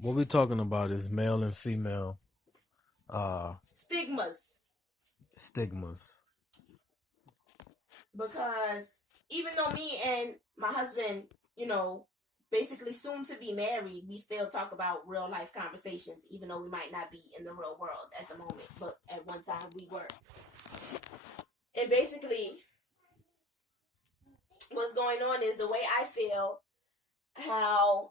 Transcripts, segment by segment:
What we talking about is male and female Stigmas. stigmas. Because even though me and my husband, basically soon to be married, we still talk about real life conversations, even though we might not be in the real world at the moment, but at one time we were. And basically, what's going on is the way I feel how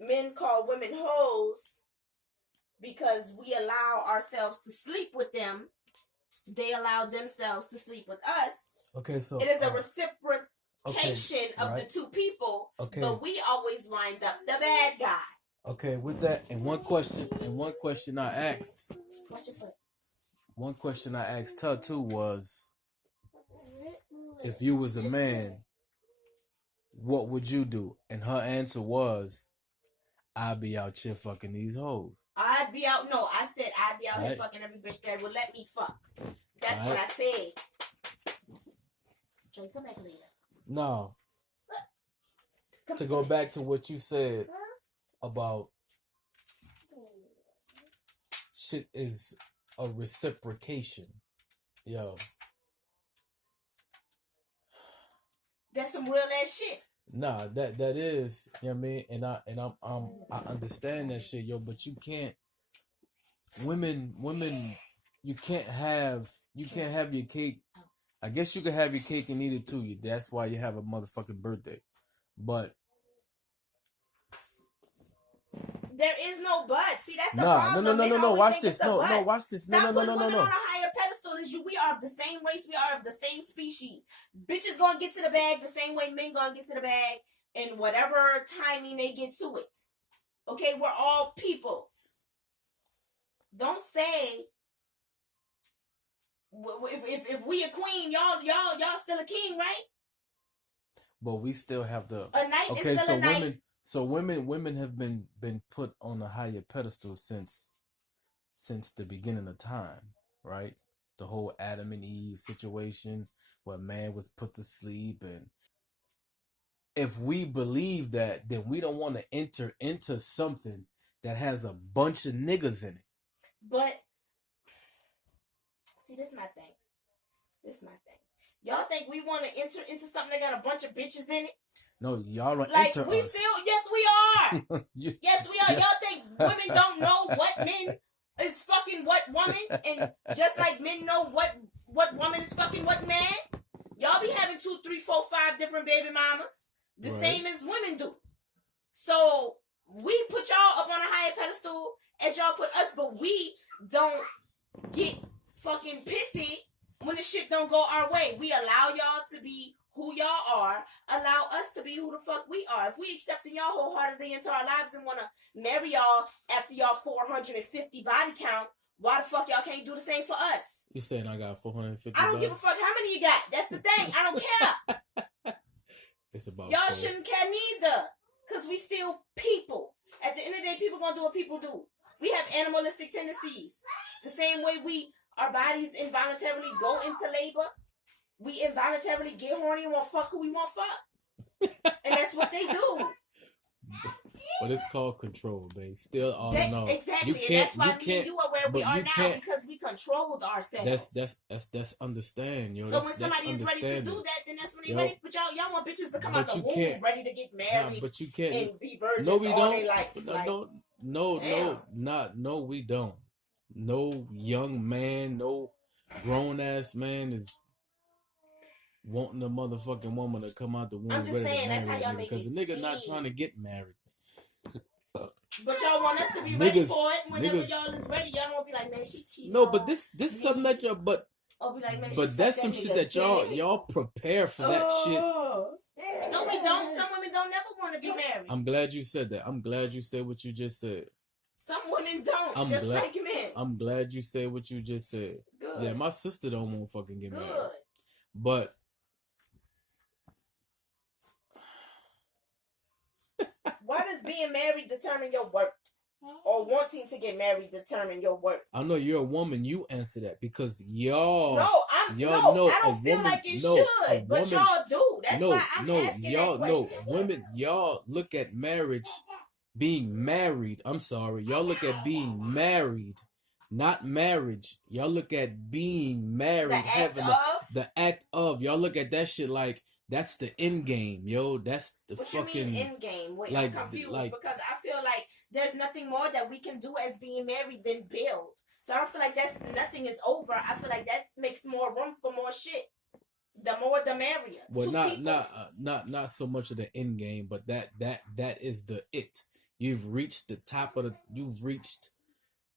men call women hoes because we allow ourselves to sleep with them. They allow themselves to sleep with us. Okay, so it is a reciprocation of right. the two people. Okay. But we always wind up the bad guy. Okay, with that, and one question I asked. What's your foot? One question I asked her too was, if you was a man, what would you do? And her answer was, I'd be out here fucking these hoes. I said I'd be out here fucking every bitch that would let me fuck. That's what I said. Joey, come back later. No. To go back to what you said about shit is a reciprocation. Yo. That's some real ass shit. Nah, that is, you know what I mean? And I understand that shit, yo, but you can't women you can't have your cake. I guess you can have your cake and eat it too. That's why you have a motherfucking birthday. But there is no but. See, that's the problem. No. Watch this. No, watch this. Stop putting women on a higher pedestal as you. We are of the same race. We are of the same species. Bitches gonna get to the bag the same way men gonna get to the bag in whatever timing they get to it. Okay, we're all people. Don't say if we a queen, y'all still a king, right? But we still have the a night. Okay, is still a night. Women have been put on a higher pedestal since the beginning of time, right? The whole Adam and Eve situation where man was put to sleep, and if we believe that, then we don't want to enter into something that has a bunch of niggas in it. But see, this is my thing. Y'all think we want to enter into something that got a bunch of bitches in it? No, y'all don't like enter we us. Yes, we are. Yes, we are. Y'all think women don't know what men is fucking what woman, and just like men know what woman is fucking what man. Y'all be having 2, 3, 4, 5 different baby mamas, the same as women do. So we put y'all up on a higher pedestal as y'all put us, but we don't get fucking pissy when the shit don't go our way. We allow y'all to be who y'all are, allow us to be who the fuck we are. If we accepting y'all wholeheartedly into our lives and want to marry y'all after y'all 450 body count, why the fuck y'all can't do the same for us? You saying I got 450? I don't give a fuck how many you got. That's the thing. I don't care. It's about y'all shouldn't care neither, because we still people. At the end of the day, people gonna do what people do. We have animalistic tendencies. The same way our bodies involuntarily go into labor, we involuntarily get horny and want to fuck who we want to fuck. And that's what they do. But it's called control, babe. Still all in all. Exactly. And that's why me and you are where we are now, because we controlled ourselves. That's understand, yo. So when somebody is ready to do that, then that's when they're ready. But y'all want bitches to come out the womb ready to get married. But you can't and be virgins. No, we don't. No, we don't. No young man, no grown ass man is wanting a motherfucking woman to come out the womb. I'm just saying that's how y'all make it because the nigga not trying to get married. But y'all want us to be ready for it. Whenever y'all is ready, y'all won't be like, man, she cheated. No, but this something that y'all be like, man, but that's some shit that y'all prepare for that shit. No, we don't. Some women don't never want to be married. I'm glad you said that. I'm glad you said what you just said. Some women don't, like men. I'm glad you said what you just said. Good. Yeah, my sister don't want to fucking get married. But why does being married determine your worth? Or wanting to get married determine your worth? I know you're a woman. You answer that because y'all. No, I don't feel like it should, but y'all do. That's why I'm asking that question. Women, y'all look at marriage being married. I'm sorry. Y'all look at being married, not marriage. Y'all look at being married, having the act of. Y'all look at that shit like that's the end game, yo. That's the what fucking. You mean end game? Wait, like, I'm confused because I feel like there's nothing more that we can do as being married than build. So I don't feel like that's nothing is over. I feel like that makes more room for more shit. The more the merrier. Well, not so much of the end game, but that is the it. You've reached the top of the. You've reached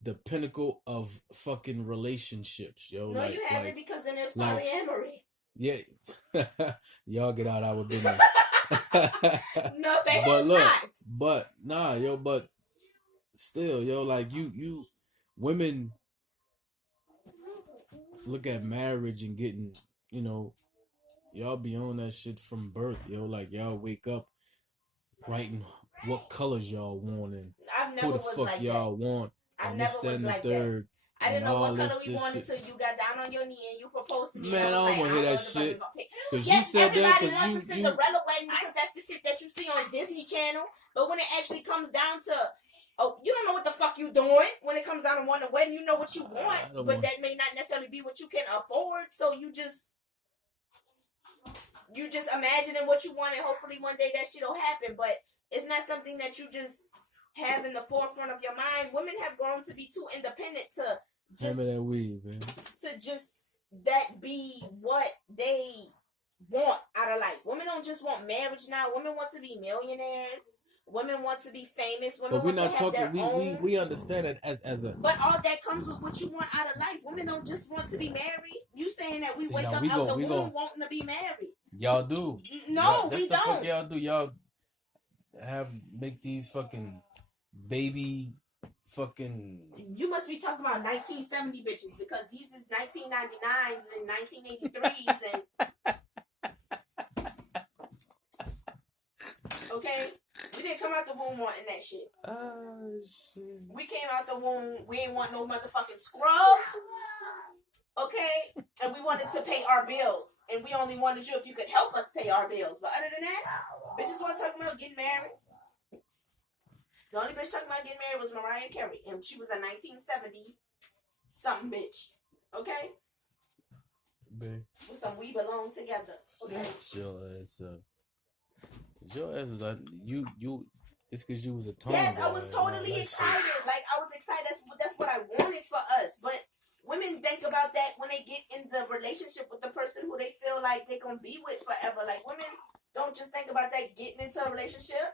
the pinnacle of fucking relationships, yo. No, you haven't, because then there's polyamory. Yeah, y'all get out our business. No, they but have look, not. But nah, yo, but still, yo, like you women look at marriage and getting, y'all be on that shit from birth, yo. Like y'all wake up writing what colors y'all want and who the fuck y'all want. I never was like that. I didn't know what color we wanted until you got down on your knee and you proposed to me. Man, I don't want to hear that shit. Yes, everybody loves a Cinderella wedding because that's the shit that you see on Disney Channel. But when it actually comes down to, you don't know what the fuck you doing. When it comes down to wanting a wedding, you know what you want, but that may not necessarily be what you can afford. So you just imagining what you want, and hopefully one day that shit'll happen. But it's not something that you just have in the forefront of your mind. Women have grown to be too independent to just that weed, man. To just that be what they want out of life. Women don't just want marriage now. Women want to be millionaires. Women want to be famous. Women but we're not talking. We understand it as a. But all that comes with what you want out of life. Women don't just want to be married. You saying that we wake up out the womb wanting to be married? Y'all do. No, we don't. Fuck y'all do. Y'all make these fucking baby. Fucking. You must be talking about 1970 bitches, because these is 1999s and 1983s and okay, we didn't come out the womb wanting that shit. Oh shit. We came out the womb, we ain't want no motherfucking scrub. Okay, and we wanted to pay our bills, and we only wanted you if you could help us pay our bills. But other than that, bitches weren't talking about getting married. The only bitch talking about getting married was Mariah Carey, and she was a 1970 something bitch. Okay? Babe. With some We Belong Together. Okay? Your ass was you it's because you was a tomboy. Yes, I was totally excited. Shit. Like, I was excited. That's what I wanted for us. But women think about that when they get in the relationship with the person who they feel like they're going to be with forever. Like, women don't just think about that getting into a relationship.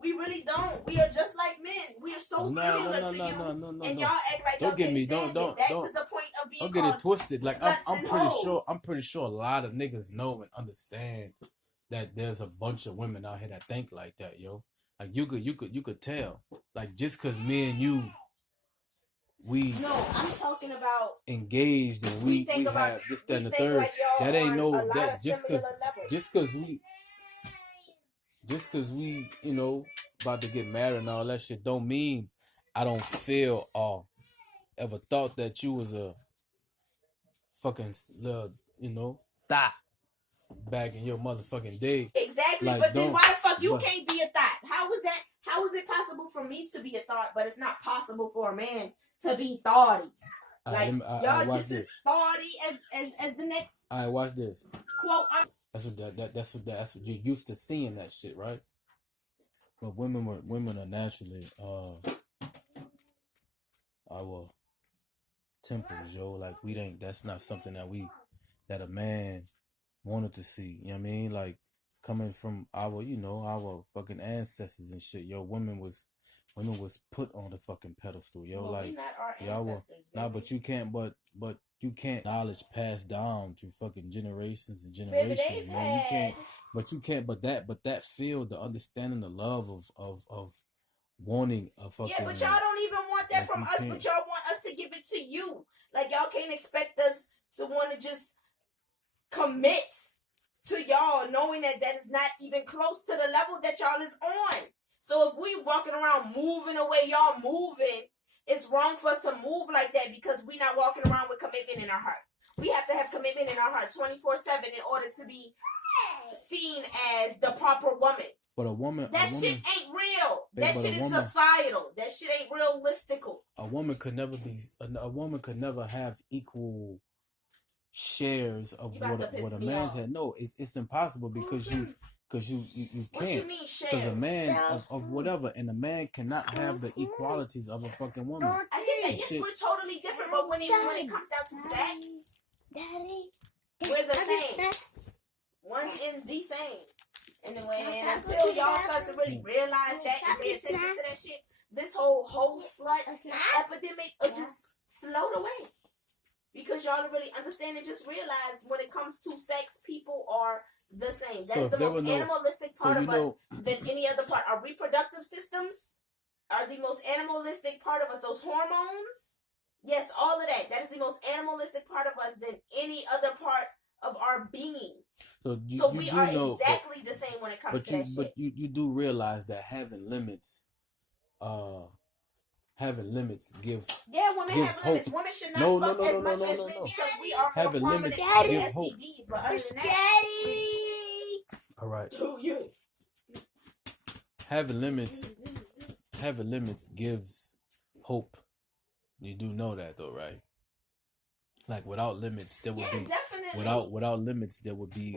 We really don't. We are just like men. We are so similar to you. And y'all act like y'all can't stand it. Back to the point of being don't get it twisted. Like, I'm pretty sure a lot of niggas know and understand that there's a bunch of women out here that think like that, yo. Like, you could tell. Like, just cause me and you, I'm talking about engaged and we have this, that, and the third. Like that ain't no that just cause we, about to get married and all that shit don't mean I don't feel or ever thought that you was a fucking thought back in your motherfucking day. Exactly, like, but then why the fuck you can't be a thought? How was that? How is it possible for me to be a thought, but it's not possible for a man to be thoughty? Like, y'all just as thoughty as the next. All right, watch this. Quote. That's what you're used to seeing that shit, right? But women are naturally our temples, yo. Like, that's not something that a man wanted to see. You know what I mean? Like, coming from our fucking ancestors and shit, yo. Women was put on the fucking pedestal, yo. Well, like, y'all were but you can't. But you can't knowledge passed down to fucking generations and generations. Baby, man, you can't. But you can't. But that feel, the understanding, the love of wanting a fucking. Yeah, but y'all don't even want that from us. But y'all want us to give it to you. Like, y'all can't expect us to want to just commit to y'all, knowing that is not even close to the level that y'all is on. So if we walking around moving the way y'all moving, it's wrong for us to move like that, because we not walking around with commitment in our heart. We have to have commitment in our heart 24/7 in order to be seen as the proper woman. But a woman, that shit ain't real. That shit is societal. That shit ain't realistical. A woman could never have equal shares of what a man's had. No, it's impossible because you can't. What you mean shares? Because a man of whatever, and a man cannot have the equalities of a fucking woman. I get that. Yes, we're totally different, but when it comes down to sex, we're the same. One's in the same. And until y'all start to really realize that and pay attention to that shit, this whole slut epidemic will just float away. Because y'all don't really understand and just realize when it comes to sex, people are the same. That's the most animalistic part of us than any other part. Our reproductive systems are the most animalistic part of us. Those hormones, yes, all of that. That is the most animalistic part of us than any other part of our being. So we are exactly the same when it comes to that shit. But you do realize that having limits give women have limits. Women should not fuck as much as men because we are having more limits prominent give in hope. STDs. But other than that, all right. You. Having limits gives hope. You do know that though, right? Like without limits, there would be definitely. Without limits, there would be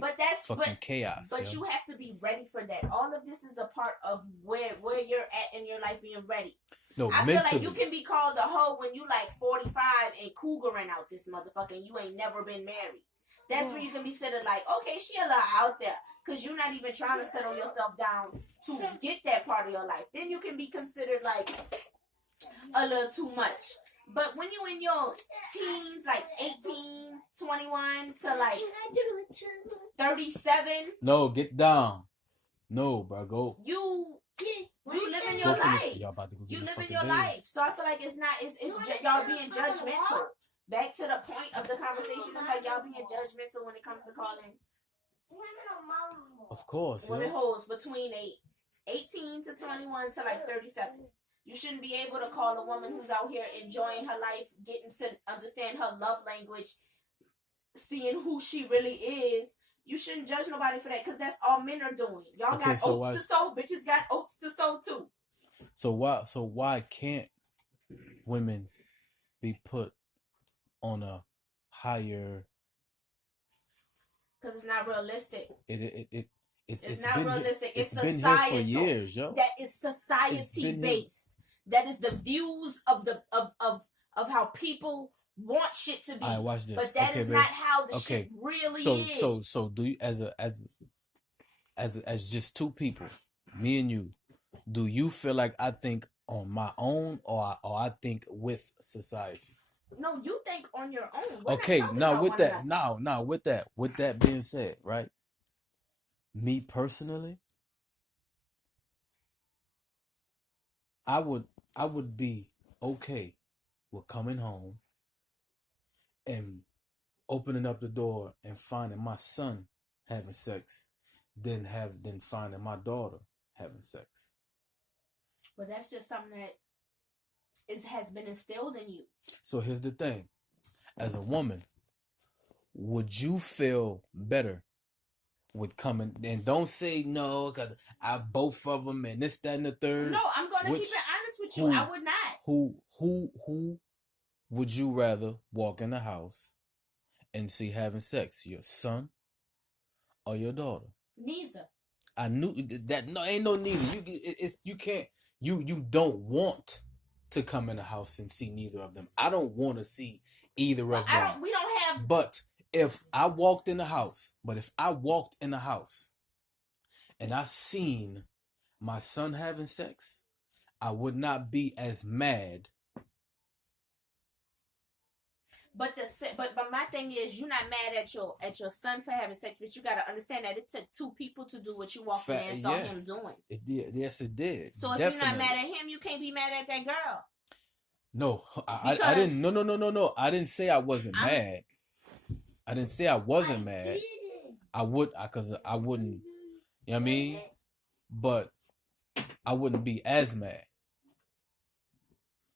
chaos. But you have to be ready for that. All of this is a part of where you're at in your life, being ready. No, I feel like you can be called a hoe when you like 45 and cougaring out this motherfucker and you ain't never been married. That's where you can be considered like, okay, she a little out there. Because you're not even trying to settle yourself down to get that part of your life. Then you can be considered like a little too much. But when you in your teens, like 18, 21 to like 37. No, get down. No, bro, go. You living your life. You living your life. So I feel like it's y'all being judgmental. Back to the point of the conversation, it's like y'all being judgmental when it comes to calling of course women hoes between 18 to 21 to like 37. You shouldn't be able to call a woman who's out here enjoying her life, getting to understand her love language, seeing who she really is. You shouldn't judge nobody for that because that's all men are doing. Y'all got oats to sow. Bitches got oats to sow too. So why can't women be put on a higher? Because it's not realistic. It's not realistic. It's been societal. Here for years, yo. That is society based. That is the views of how people want shit to be. All right, watch this. But that is not how the shit really is. So do you as just two people, me and you, do you feel like I think on my own or I think with society? No, you think on your own. With that being said, right? Me personally, I would be okay with coming home and opening up the door and finding my son having sex, than finding my daughter having sex. But that's just something that has been instilled in you. So here's the thing. As a woman, would you feel better with coming? And don't say no, because I have both of them and this, that, and the third. No, I'm going to keep it honest with you. I would not. Who would you rather walk in the house and see having sex? Your son or your daughter? Neither. I knew that. No, ain't no neither. You can't. You don't want to come in the house and see neither of them. I don't want to see either of them. We don't have. But if I walked in the house and I seen my son having sex, I would not be as mad. But my thing is, you're not mad at your son for having sex, but you gotta understand that it took two people to do what you walked in there and saw him doing. It did. Yes, it did. So if you're not mad at him, you can't be mad at that girl. No, I didn't. No. I didn't say I wasn't mad. I didn't say I wasn't mad. I wouldn't. You know what I mean? But I wouldn't be as mad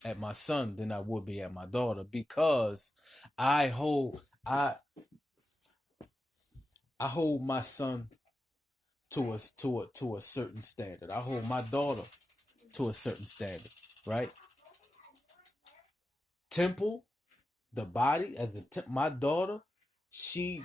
at my son than I would be at my daughter, because I hold my son to a certain standard. I hold my daughter to a certain standard, right? Temple, the body as my daughter, she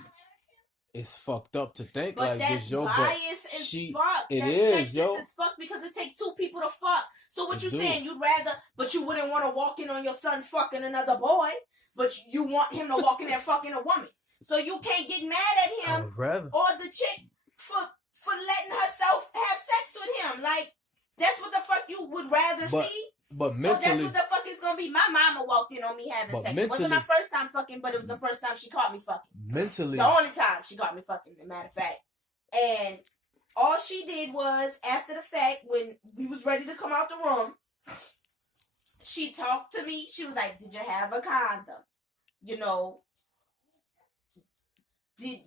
is fucked up to think but like that's this, yo. Bias But as she, fuck. it That's is, sexist yo. as fuck because it takes two people to fuck. So what you do. saying? You'd rather, but you wouldn't want to walk in on your son fucking another boy, but you want him to walk in there fucking a woman. So you can't get mad at him or the chick for letting herself have sex with him. Like, that's what the fuck you would rather see. But mentally, so that's what the fuck it's gonna be. My mama walked in on me having sex. It wasn't my first time fucking, but it was the first time she caught me fucking. Mentally, the only time she caught me fucking, as a matter of fact. And all she did was, after the fact, when we was ready to come out the room, she talked to me. She was like, "Did you have a condom? You know, did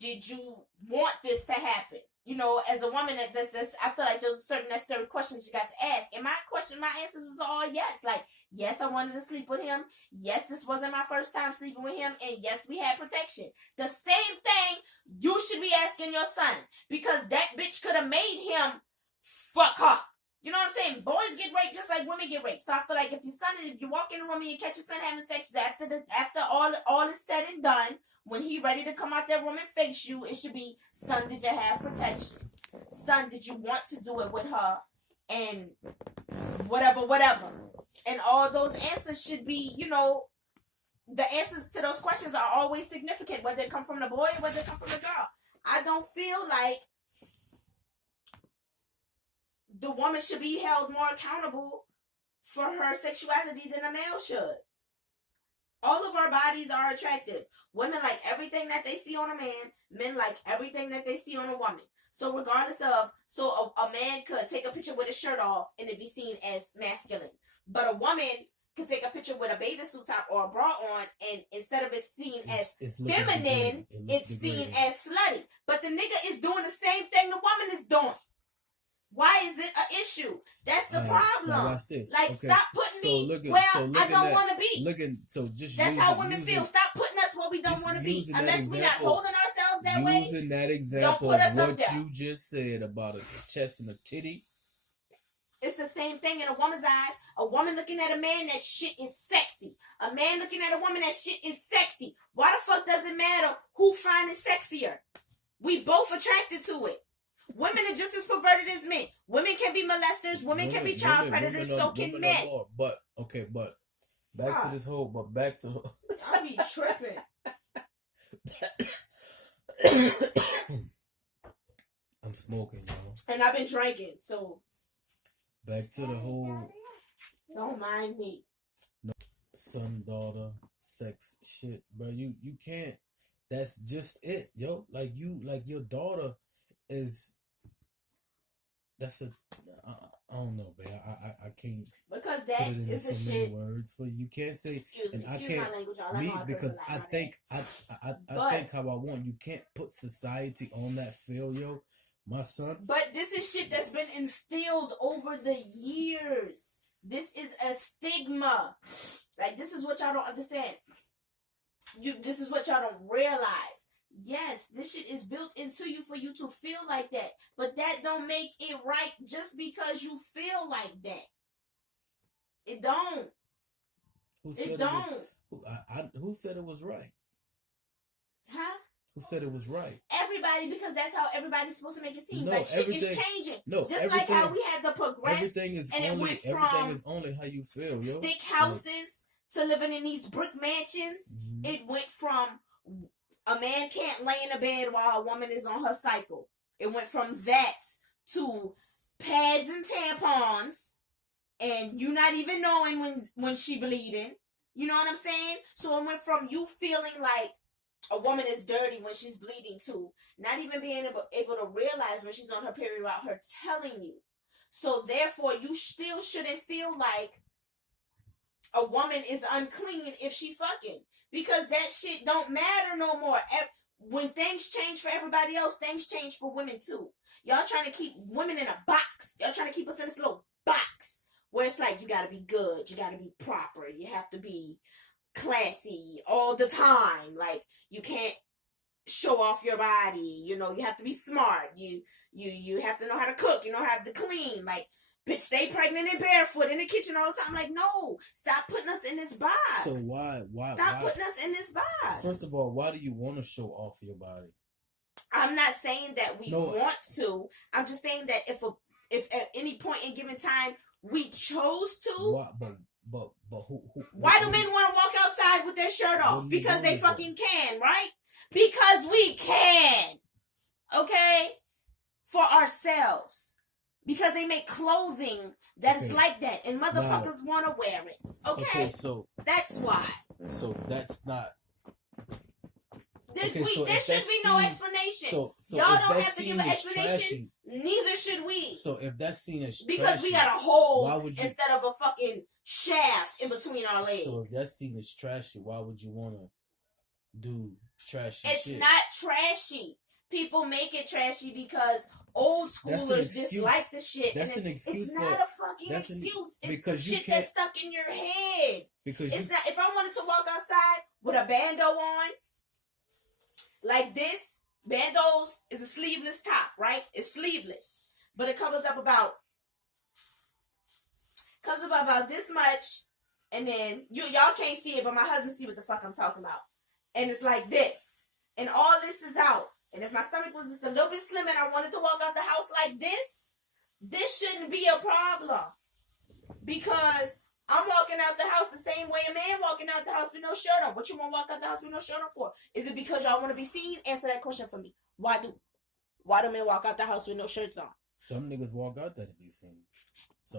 you want this to happen?" You know, as a woman, that's I feel like those are certain necessary questions you got to ask. And my answers was all yes. Like, yes, I wanted to sleep with him. Yes, this wasn't my first time sleeping with him. And yes, we had protection. The same thing you should be asking your son. Because that bitch could have made him fuck her. You know what I'm saying? Boys get raped just like women get raped. So I feel like if you walk in a room and you catch your son having sex, after all is said and done, when he ready to come out that room and face you, it should be, son, did you have protection? Son, did you want to do it with her? And whatever. And all those answers should be, you know, the answers to those questions are always significant, whether it come from the boy or whether it come from the girl. I don't feel like the woman should be held more accountable for her sexuality than a male should. All of our bodies are attractive. Women like everything that they see on a man. Men like everything that they see on a woman. So regardless of, a man could take a picture with his shirt off and it be seen as masculine. But a woman could take a picture with a bathing suit top or a bra on, and instead of it seen as feminine, it's seen as slutty. But the nigga is doing the same thing the woman is doing. Why is it an issue? That's the problem. Watch this. Like, okay. Stop putting me where I don't want to be. That's how women feel. Stop putting us where we don't want to be. Unless we're not holding ourselves that way. Using that example of what you just said about a chest and a titty. It's the same thing in a woman's eyes. A woman looking at a man, that shit is sexy. A man looking at a woman, that shit is sexy. Why the fuck does it matter who finds it sexier? We both attracted to it. Women are just as perverted as men. Women can be molesters. Women can be child predators. So can men. But back to this whole. But back to. I be tripping. I'm smoking, y'all. And I've been drinking. So. Back to the whole. Don't mind me. No, son, daughter, sex shit, bro. You can't. That's just it, yo. Like your daughter is. That's I don't know, man. I can't. Because that is a shit. Words for you can't say. Excuse me. I can't. My language, because I think I think how I want. You can't put society on that field, yo. My son. But this is shit that's been instilled over the years. This is a stigma. Like, this is what y'all don't understand. This is what y'all don't realize. Yes, this shit is built into you for you to feel like that. But that don't make it right just because you feel like that. It don't. Who said it was right? Huh? Who said it was right? Everybody, because that's how everybody's supposed to make it seem. Like, shit is changing. Just like how we had the progress. Everything is only how you feel, yo. Stick houses to living in these brick mansions. Mm-hmm. It went from a man can't lay in a bed while a woman is on her cycle. It went from that to pads and tampons, and you not even knowing when she bleeding. You know what I'm saying? So it went from you feeling like a woman is dirty when she's bleeding to not even being able to realize when she's on her period without her telling you. So therefore, you still shouldn't feel like a woman is unclean if she fucking. Because that shit don't matter no more. When things change for everybody else, things change for women too. Y'all trying to keep women in a box. Y'all trying to keep us in this little box where it's like, you gotta be good, you gotta be proper, you have to be classy all the time. Like, you can't show off your body. You know, you have to be smart. You have to know how to cook. You know how to clean. Like, bitch, stay pregnant and barefoot in the kitchen all the time. Like, no, stop putting us in this box. So why stop putting us in this box? First of all, why do you want to show off your body? I'm not saying that we want to. I'm just saying that if at any point in given time we chose to. Why, but why do men want to walk outside with their shirt off? Because they fucking can, right? Because we can. Okay? For ourselves. Because they make clothing that is like that. And motherfuckers want to wear it. Okay? So that's why. So that's not. There should be no explanation. So y'all don't have to give an explanation. Neither should we. So if that's seen as because trashy, we got a hole instead of a fucking shaft in between our legs. So if that's seen as trashy, why would you want to do trashy It's shit? not trashy. People make it trashy because old schoolers dislike the shit. That's an excuse. It's not a fucking excuse. It's the shit that's stuck in your head. Because it's not. If I wanted to walk outside with a bando on, like this, bandos is a sleeveless top, right? It's sleeveless, but it covers up about this much, and then y'all can't see it, but my husband see what the fuck I'm talking about. And it's like this, and all this is out. And if my stomach was just a little bit slim and I wanted to walk out the house like this shouldn't be a problem, because I'm walking out the house the same way a man walking out the house with no shirt on. What you want to walk out the house with no shirt on for? Is it because y'all want to be seen? Answer that question for me. Why do men walk out the house with no shirts on? Some niggas walk out there to be seen.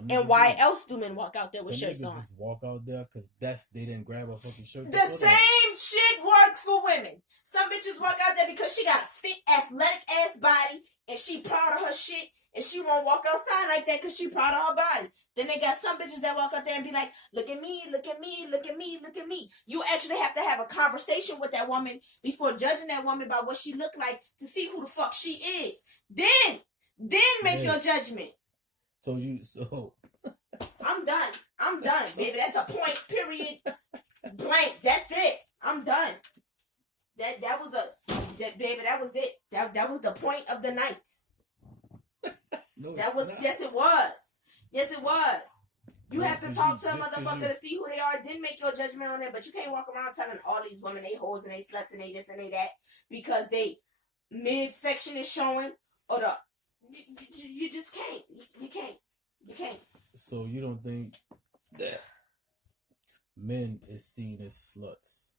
And why else do men walk out there with shirts on? Just walk out there because they didn't grab a fucking shirt. The same shit works for women. Some bitches walk out there because she got a fit, athletic ass body and she proud of her shit. And she won't walk outside like that because she proud of her body. Then they got some bitches that walk out there and be like, look at me, look at me, look at me, look at me. You actually have to have a conversation with that woman before judging that woman by what she look like to see who the fuck she is. Then make your judgment. So I'm done, baby. That's a point, period, blank. That's it. I'm done. That was it. That was the point of the night. No, yes it was. You have to talk to a motherfucker to see who they are, then make your judgment on them. But you can't walk around telling all these women they hoes and they sluts and they this and they that because they midsection is showing or the you just can't. You can't. So you don't think that men is seen as sluts?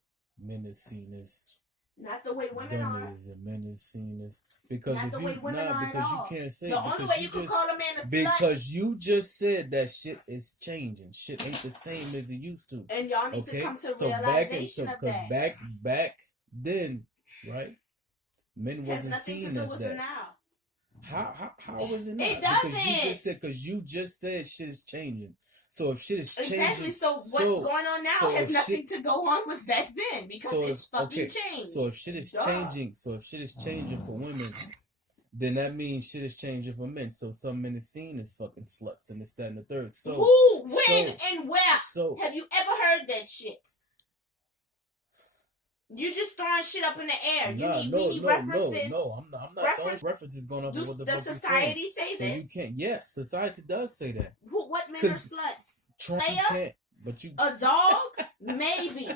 Men is seen as not the way women are. And men is seen as because not if the you way women are because at all. you can't say the only way you could call a man a slut because you just said that shit is changing. Shit ain't the same as it used to. And y'all need to come to realization of that. Back then, right? Men wasn't seen as that. Now. How was it not? It doesn't. Because you just said shit is changing. So if shit is changing, exactly. So what's going on now has nothing to go on with back then because it's fucking changed. So if shit is changing for women, then that means shit is changing for men. So some men is seen as fucking sluts and this, that, and the third. So who, when, and where? So have you ever heard that shit? You just throwing shit up in the air. We need references. No, I'm not throwing references going up. Does society say this? You can't. Yes, society does say that. What men are sluts? Trump can't. But a dog? Maybe.